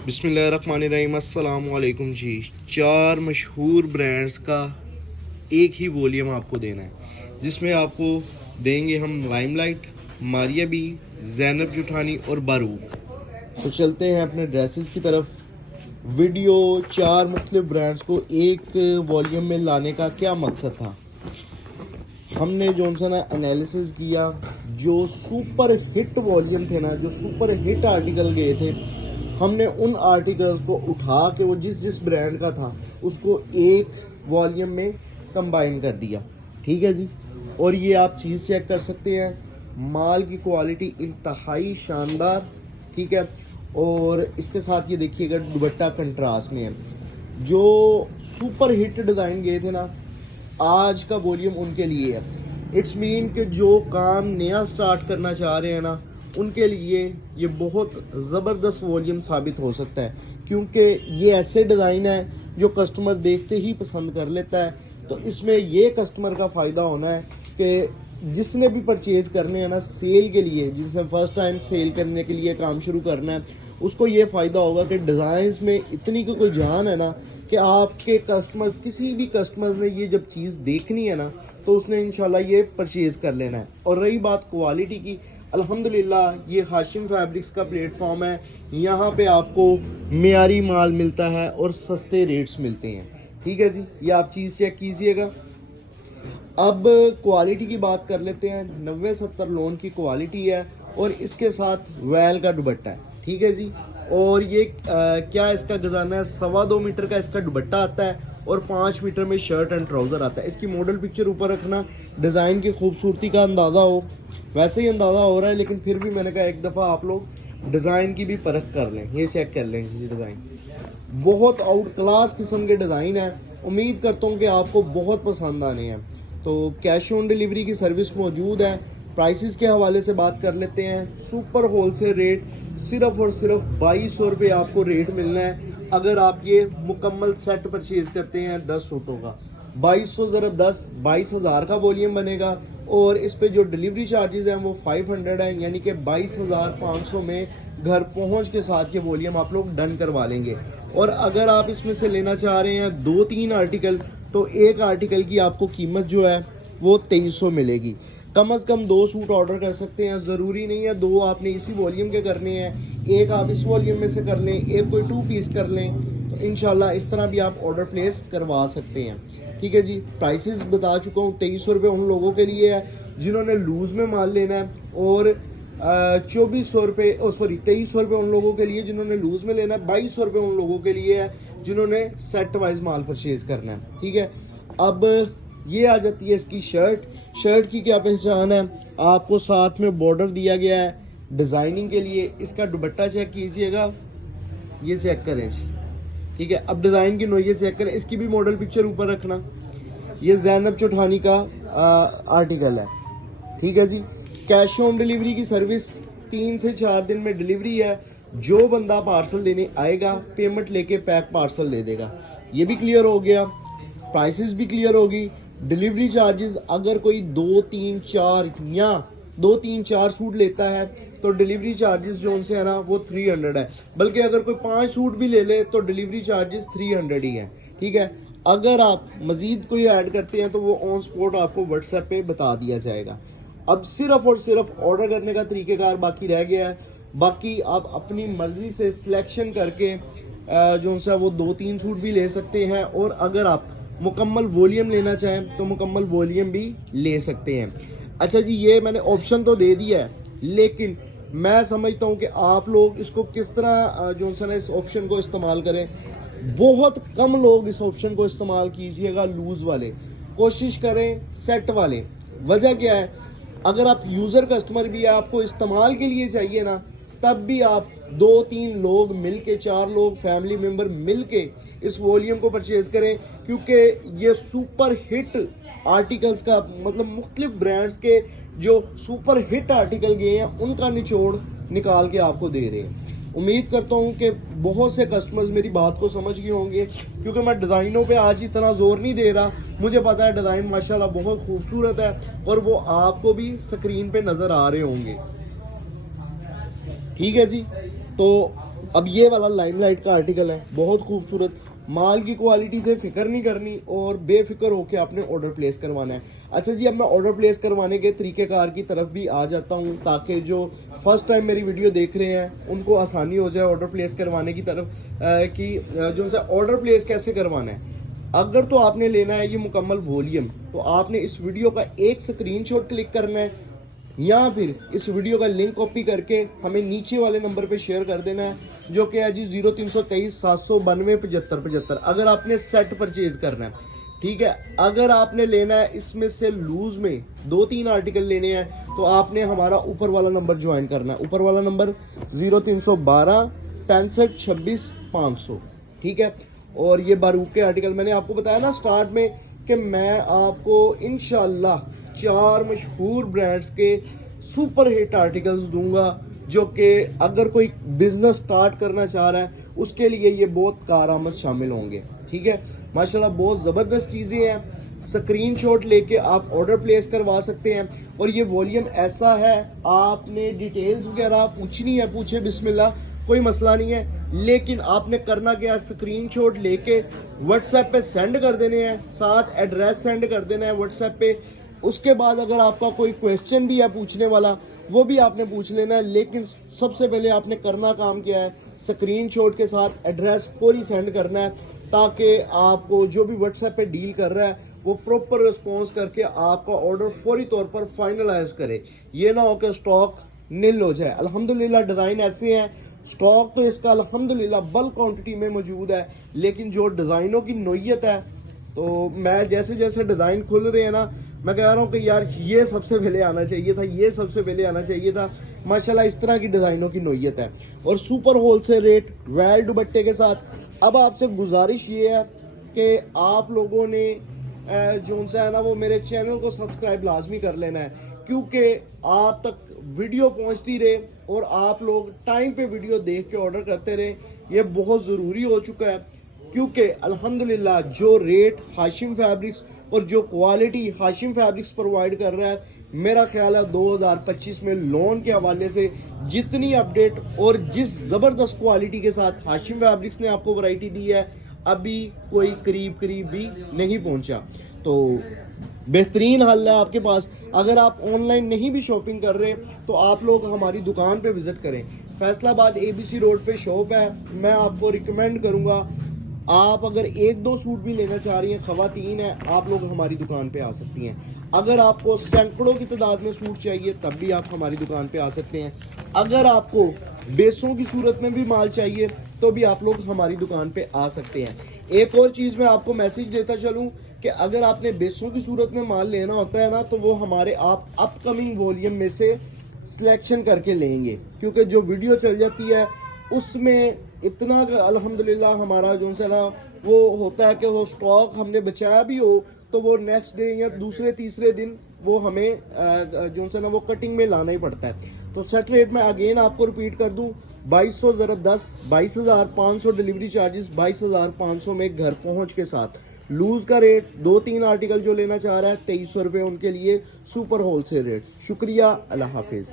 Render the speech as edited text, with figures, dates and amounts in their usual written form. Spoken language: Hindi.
बिस्मिल्लाहिर्रहमानिर्रहीम, अस्सलाम वालेकुम जी। 4 मशहूर ब्रांड्स का एक ही वॉल्यूम आपको देना है, जिसमें आपको देंगे हम लाइमलाइट, मारिया बी, ज़ैनब जुठानी और बारूक। तो चलते हैं अपने ड्रेसेस की तरफ। वीडियो 4 मुख्तलिफ ब्रांड्स को एक वॉल्यूम में लाने का क्या मकसद था, हमने जॉनसन एनालिसिस किया। जो सुपर हिट वॉल्यूम थे ना, जो सुपर हिट आर्टिकल गए थे, हमने उन आर्टिकल्स को उठा के वो जिस जिस ब्रांड का था उसको एक वॉल्यूम में कंबाइन कर दिया। ठीक है जी। और ये आप चीज़ चेक कर सकते हैं, माल की क्वालिटी इंतहाई शानदार। ठीक है। और इसके साथ ये देखिएगा दुपट्टा कंट्रास्ट में है। जो सुपर हिट डिज़ाइन गए थे ना, आज का वॉल्यूम उनके लिए है। इट्स मीन कि जो काम नया स्टार्ट करना चाह रहे हैं ना, उनके लिए ये बहुत ज़बरदस्त वॉल्यूम साबित हो सकता है, क्योंकि ये ऐसे डिज़ाइन है जो कस्टमर देखते ही पसंद कर लेता है। तो इसमें ये कस्टमर का फ़ायदा होना है कि जिसने भी परचेज़ करने हैं ना सेल के लिए, जिसने फर्स्ट टाइम सेल करने के लिए काम शुरू करना है, उसको ये फ़ायदा होगा कि डिज़ाइंस में इतनी कोई जान है ना कि आपके कस्टमर्स, किसी भी कस्टमर्स ने ये जब चीज़ देखनी है ना तो उसने इंशाल्लाह ये परचेज़ कर लेना है। और रही बात क्वालिटी की, अल्हम्दुलिल्लाह ये हाशिम फैब्रिक्स का प्लेटफॉर्म है। यहाँ पे आपको मियारी माल मिलता है और सस्ते रेट्स मिलते हैं। ठीक है जी, ये आप चीज़ चेक कीजिएगा। अब क्वालिटी की बात कर लेते हैं। 90-70 लोन की क्वालिटी है और इसके साथ वैल का दुपट्टा है। ठीक है जी। और ये क्या इसका गजाना है, 2.25 मीटर का इसका दुपट्टा आता है और 5 मीटर में शर्ट एंड ट्राउज़र आता है। इसकी मॉडल पिक्चर ऊपर रखना, डिज़ाइन की खूबसूरती का अंदाज़ा हो। वैसे ही अंदाज़ा हो रहा है, लेकिन फिर भी मैंने कहा एक दफ़ा आप लोग डिज़ाइन की भी परख कर लें। ये चेक कर लें जी, डिज़ाइन बहुत आउट क्लास किस्म के डिज़ाइन है। उम्मीद करता हूँ कि आपको बहुत पसंद आने हैं। तो कैश ऑन डिलीवरी की सर्विस मौजूद है। प्राइसेस के हवाले से बात कर लेते हैं। सुपर होलसेल रेट सिर्फ और सिर्फ 2200 रुपये आपको रेट मिलना है अगर आप ये मुकम्मल सेट परचेज़ करते हैं 10 सूटों का। 2200 ज़रब 10, 22,000 का वॉल्यूम बनेगा। और इस पे जो डिलीवरी चार्जेस हैं वो 500 हैं, यानी कि 22,500 में घर पहुंच के साथ ये वॉल्यूम आप लोग डन करवा लेंगे। और अगर आप इसमें से लेना चाह रहे हैं 2-3 आर्टिकल, तो एक आर्टिकल की आपको कीमत जो है वो 2300 मिलेगी। कम से कम 2 सूट ऑर्डर कर सकते हैं। ज़रूरी नहीं है 2 आपने इसी वॉल्यूम के करने हैं, एक आप इस वॉल्यूम में से कर लें, एक कोई 2 पीस कर लें। तो इंशाल्लाह इस तरह भी आप ऑर्डर प्लेस करवा सकते हैं। ठीक है जी। प्राइसेस बता चुका हूँ। 2300 रुपये उन लोगों के लिए है जिन्होंने लूज़ में माल लेना है, और 2400 रुपये 2300 रुपये उन लोगों के लिए जिन्होंने लूज़ में लेना है। 2200 रुपये उन लोगों के लिए है जिन्होंने सेट वाइज माल परचेज़ करना है। ठीक है। अब ये आ जाती है इसकी शर्ट। शर्ट की क्या पहचान है, आपको साथ में बॉर्डर दिया गया है डिज़ाइनिंग के लिए। इसका दुपट्टा चेक कीजिएगा, ये चेक करें जी। ठीक है। अब डिज़ाइन की नोइयत चेक करें, इसकी भी मॉडल पिक्चर ऊपर रखना। ये ज़ैनब जुठानी का आर्टिकल है। ठीक है जी। कैश ऑन डिलीवरी की सर्विस 3 से 4 दिन में डिलीवरी है। जो बंदा पार्सल देने आएगा पेमेंट लेके पैक पार्सल दे देगा। ये भी क्लियर हो गया, प्राइसेस भी क्लियर होगी। डिलीवरी चार्जेस अगर कोई 2-3-4 सूट लेता है तो डिलीवरी चार्जेस जो उनसे है ना वो 300 है। बल्कि अगर कोई 5 सूट भी ले ले तो डिलीवरी चार्जेस 300 ही है। ठीक है। अगर आप मज़ीद कोई ऐड करते हैं तो वो ऑन स्पॉट आपको व्हाट्सएप पे बता दिया जाएगा। अब सिर्फ और सिर्फ ऑर्डर करने का तरीक़ेकार बाकी रह गया है। बाकी आप अपनी मर्ज़ी से सिलेक्शन करके जो सा वो 2-3 सूट भी ले सकते हैं, और अगर आप मुकम्मल वॉल्यूम लेना चाहें तो मुकम्मल वॉल्यूम भी ले सकते हैं। अच्छा जी, ये मैंने ऑप्शन तो दे दिया है, लेकिन मैं समझता हूँ कि आप लोग इसको किस तरह जो सा इस ऑप्शन को इस्तेमाल करें। बहुत कम लोग इस ऑप्शन को इस्तेमाल कीजिएगा लूज़ वाले, कोशिश करें सेट वाले। वजह क्या है, अगर आप यूज़र कस्टमर भी आपको इस्तेमाल के लिए चाहिए ना, तब भी आप 2-3 लोग मिल के, 4 लोग फैमिली मेम्बर मिल के इस वॉल्यूम को परचेज करें। क्योंकि ये सुपर हिट आर्टिकल्स का मतलब मुख्तलिफ ब्रांड्स के जो सुपर हिट आर्टिकल गए हैं उनका निचोड़ निकाल के आपको दे रहे हैं। उम्मीद करता हूँ कि बहुत से कस्टमर्स मेरी बात को समझ गए होंगे, क्योंकि मैं डिज़ाइनों पे आज इतना ज़ोर नहीं दे रहा। मुझे पता है डिज़ाइन माशाल्लाह बहुत खूबसूरत है और वो आपको भी स्क्रीन पे नज़र आ रहे होंगे। ठीक है जी। तो अब ये वाला लाइमलाइट का आर्टिकल है, बहुत खूबसूरत। माल की क्वालिटी से फिक्र नहीं करनी और बेफिक्र होके आपने ऑर्डर प्लेस करवाना है। अच्छा जी, अब मैं ऑर्डर प्लेस करवाने के तरीक़ेकार की तरफ भी आ जाता हूँ ताकि जो फर्स्ट टाइम मेरी वीडियो देख रहे हैं उनको आसानी हो जाए ऑर्डर प्लेस करवाने की तरफ कि जो सा ऑर्डर प्लेस कैसे करवाना है। अगर तो आपने लेना है ये मुकम्मल वॉल्यूम, तो आपने इस वीडियो का एक स्क्रीनशॉट क्लिक करना है या फिर इस वीडियो का लिंक कॉपी करके हमें नीचे वाले नंबर पे शेयर कर देना है, जो कि है जी 0323-792-7575। अगर आपने सेट परचेज करना है, ठीक है। अगर आपने लेना है इसमें से लूज में 2-3 आर्टिकल लेने हैं तो आपने हमारा ऊपर वाला नंबर ज्वाइन करना है। ऊपर वाला नंबर 0312-6526-500, ठीक है। और ये बारूक के आर्टिकल मैंने आपको बताया ना स्टार्ट में कि मैं आपको इंशाल्लाह 4 मशहूर ब्रांड्स के सुपर हिट आर्टिकल्स दूंगा, जो कि अगर कोई बिजनेस स्टार्ट करना चाह रहा है उसके लिए ये बहुत कारआमद शामिल होंगे, ठीक है। माशाल्लाह बहुत ज़बरदस्त चीज़ें हैं। स्क्रीनशॉट लेके आप ऑर्डर प्लेस करवा सकते हैं। और ये वॉल्यूम ऐसा है, आपने डिटेल्स वगैरह पूछनी है पूछे, बिस्मिल्लाह, कोई मसला नहीं है। लेकिन आपने करना क्या, स्क्रीनशॉट लेके व्हाट्सएप पे सेंड कर देने हैं, साथ एड्रेस सेंड कर देना है व्हाट्सएप पे। उसके बाद अगर आपका कोई क्वेश्चन भी है पूछने वाला, वो भी आपने पूछ लेना है। लेकिन सबसे पहले आपने करना काम क्या है, स्क्रीनशॉट के साथ एड्रेस फौरी सेंड करना है, ताकि आपको जो भी व्हाट्सएप पे डील कर रहा है वो प्रॉपर रिस्पॉन्स करके आपका ऑर्डर फौरी तौर पर फाइनलाइज करे। ये ना हो कि स्टॉक नील हो जाए। अल्हम्दुलिल्लाह डिज़ाइन ऐसे हैं, स्टॉक तो इसका अल्हम्दुलिल्लाह बल्क क्वांटिटी में मौजूद है, लेकिन जो डिज़ाइनों की नोयत है, तो मैं जैसे जैसे डिज़ाइन खुल रहे हैं ना, मैं कह रहा हूँ कि यार ये सबसे पहले आना चाहिए था, ये सबसे पहले आना चाहिए था। माशाल्लाह इस तरह की डिज़ाइनों की नोयत है। और सुपर होलसेल रेट वेल दुपट्टे के साथ। अब आपसे गुजारिश ये है कि आप लोगों ने जो सा है ना वो मेरे चैनल को सब्सक्राइब लाजमी कर लेना है, क्योंकि आप तक वीडियो पहुंचती रहे और आप लोग टाइम पे वीडियो देख के ऑर्डर करते रहे, ये बहुत ज़रूरी हो चुका है। क्योंकि अल्हम्दुलिल्लाह जो रेट हाशिम फैब्रिक्स और जो क्वालिटी हाशिम फैब्रिक्स प्रोवाइड कर रहा है, मेरा ख्याल है 2025 में लोन के हवाले से जितनी अपडेट और जिस ज़बरदस्त क्वालिटी के साथ हाशिम फैब्रिक्स ने आपको वैरायटी दी है, अभी कोई करीब भी नहीं पहुंचा। तो बेहतरीन हल है आपके पास। अगर आप ऑनलाइन नहीं भी शॉपिंग कर रहे तो आप लोग हमारी दुकान पे विजिट करें। फैसलाबाद ABC रोड पे शॉप है। मैं आपको रिकमेंड करूंगा, आप अगर 1-2 सूट भी लेना चाह रही हैं, खवातीन है, आप लोग हमारी दुकान पे आ सकती हैं। अगर आपको सैकड़ों की तादाद में सूट चाहिए तब भी आप हमारी दुकान पे आ सकते हैं। अगर आपको बेसों की सूरत में भी माल चाहिए तो भी आप लोग हमारी दुकान पे आ सकते हैं। एक और चीज़ मैं आपको मैसेज देता चलूँ कि अगर आपने बेसों की सूरत में माल लेना होता है ना, तो वो हमारे आप अपकमिंग वॉल्यूम में से सिलेक्शन करके लेंगे, क्योंकि जो वीडियो चल जाती है उसमें इतना अल्हम्दुलिल्लाह हमारा जो है ना वो होता है कि वो स्टॉक हमने बचाया भी हो तो वो नेक्स्ट डे या दूसरे तीसरे दिन वो हमें जो है ना वो कटिंग में लाना ही पड़ता है। तो सेट रेट में अगेन आपको रिपीट कर दूं, 2200 ज़रा 10, 22,500 डिलीवरी चार्जेस, 22,500 में घर पहुंच के साथ। लूज का रेट 2-3 आर्टिकल जो लेना चाह रहा है 2300 रुपये उनके लिए सुपर होलसेल रेट। शुक्रिया, अल्लाह हाफिज़।